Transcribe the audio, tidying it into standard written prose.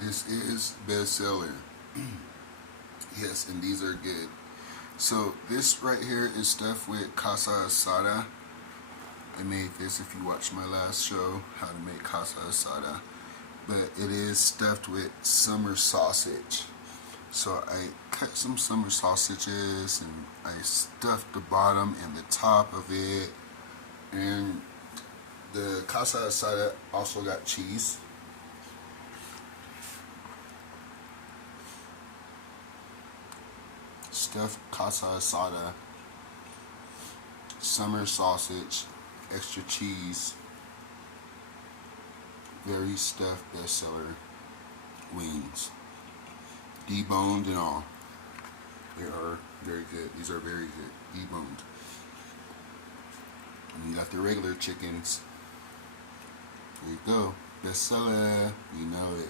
This is bestseller. Yes, and these are good. So this right here is stuffed with casa asada. I made this if you watched my last show, how to make casa asada. But it is stuffed with summer sausage. So I cut some summer sausages and I stuffed the bottom and the top of it. And the casa asada also got cheese. Stuffed casa asada, summer sausage, extra cheese, very stuffed bestseller wings, deboned and all. They are very good. These are very good, deboned. And you got the regular chickens. There you go, bestseller. You know it.